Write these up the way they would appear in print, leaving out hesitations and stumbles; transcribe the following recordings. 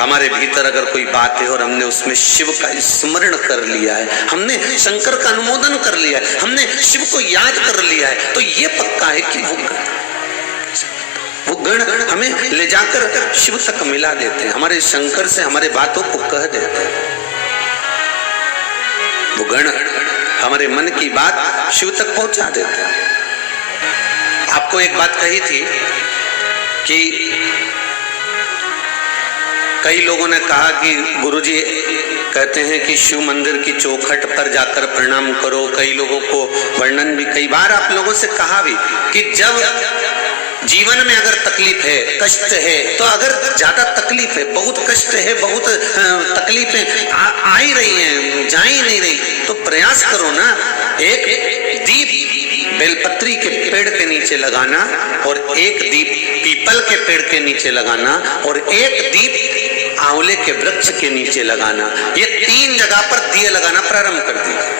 हमारे भीतर अगर कोई बात है और हमने उसमें शिव का स्मरण कर लिया है, हमने शंकर का अनुमोदन कर लिया है, हमने शिव को याद कर लिया है, तो ये पक्का है कि वो गण हमें ले जाकर शिव तक मिला देते हैं, हमारे शंकर से हमारे बातों को कह देते हैं। वो गण हमारे मन की बात शिव तक पहुंचा देते हैं। आपको एक बात कही थी कि कई लोगों ने कहा कि गुरुजी कहते हैं कि शिव मंदिर की चौखट पर जाकर प्रणाम करो। कई लोगों को वर्णन भी कई बार आप लोगों से कहा भी कि जब जीवन में अगर तकलीफ है, कष्ट है, तो अगर ज्यादा तकलीफ है, बहुत कष्ट है, बहुत तकलीफें आ ही रही हैं, जा ही नहीं रही, तो प्रयास करो ना, एक दीप बेलपत्री के पेड़ के नीचे लगाना और एक दीप पीपल के पेड़ के नीचे लगाना और एक दीप आंवले के वृक्ष के नीचे लगाना। ये 3 जगह पर दिए लगाना प्रारंभ कर दीजिए।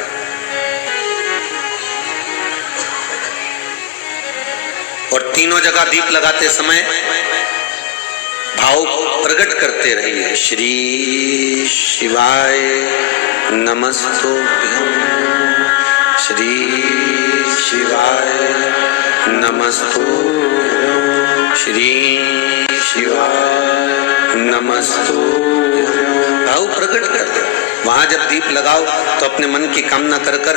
और तीनों जगह दीप लगाते समय भाव प्रकट करते रहिए। श्री शिवाय नमस्तुभ्यं, श्री शिवाय नमस्तुभ्यं, श्री शिवाय नमस्तुभ्यं। भाव प्रकट कर दो। वहां जब दीप लगाओ तो अपने मन की कामना कर कर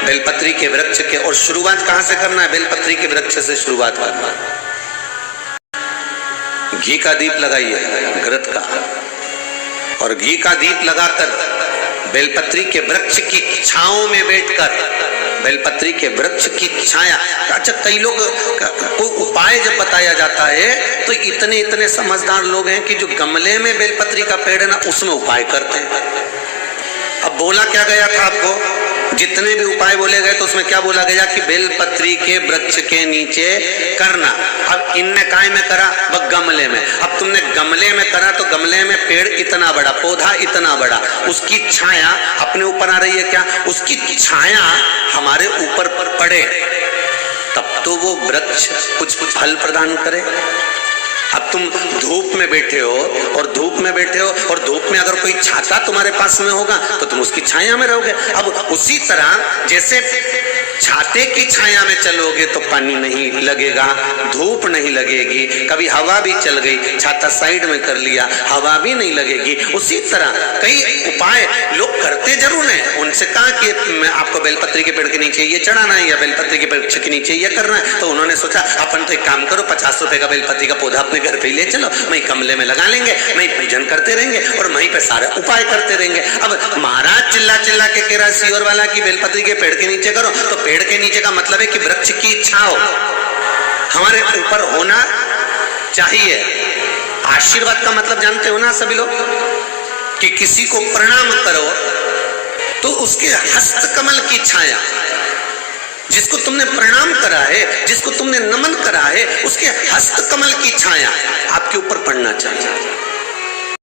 बेलपत्री के वृक्ष के, और शुरुआत कहां से करना है? बेलपत्री के वृक्ष से शुरुआत करना। घी का दीप लगाइए, घृत का, और घी का दीप लगाकर बेलपत्री के वृक्ष की छांव में बैठकर, बेलपत्री के वृक्ष की छाया। अच्छा, कई लोग को उपाय जब बताया जाता है तो इतने इतने समझदार लोग हैं कि जो गमले में बेलपत्री का पेड़ है ना, उसमें उपाय करते हैं। अब बोला क्या गया था आपको? जितने भी उपाय बोले गए तो उसमें क्या बोला गया कि बेलपत्री के वृक्ष के नीचे करना। अब इनने काय में करा? वह गमले में। अब तुमने गमले में करा तो गमले में पेड़ इतना बड़ा, पौधा इतना बड़ा, उसकी छाया अपने ऊपर आ रही है क्या? उसकी छाया हमारे ऊपर पड़े तब तो वो वृक्ष कुछ फल प्रदान करे। अब तुम धूप में बैठे हो और धूप में बैठे हो और धूप में अगर कोई छाता तुम्हारे पास में होगा तो तुम उसकी छाया में रहोगे। अब उसी तरह जैसे छाते की छाया में चलोगे तो पानी नहीं लगेगा, धूप नहीं लगेगी, कभी हवा भी चल गई, छाता साइड में कर लिया, हवा भी नहीं लगेगी। उसी तरह कई उपाय लोग करते जरूर हैं। उनसे कहा कि मैं आपको बेलपत्री के पेड़ के नीचे ये चढ़ाना है या बेलपत्री के पेड़ के नीचे ये करना है, तो उन्होंने सोचा अपन तो एक काम करो, 50 रुपए का बेलपत्री का पौधा अपने घर पे ले चलो, वहीं गमले में लगा लेंगे, वहीं पूजन करते रहेंगे और वहीं पे सारे उपाय करते रहेंगे। अब महाराज चिल्ला चिल्ला के कह रहा सियोर वाला की बेलपत्री के पेड़ के नीचे करो, तो पेड़ के नीचे का मतलब है कि वृक्ष की छांव हमारे ऊपर होना चाहिए। आशीर्वाद का मतलब जानते हो ना सभी लोग, कि किसी को प्रणाम करो तो उसके हस्त कमल की छाया, जिसको तुमने प्रणाम करा है, जिसको तुमने नमन करा है, उसके हस्त कमल की छाया आपके ऊपर पड़ना चाहिए।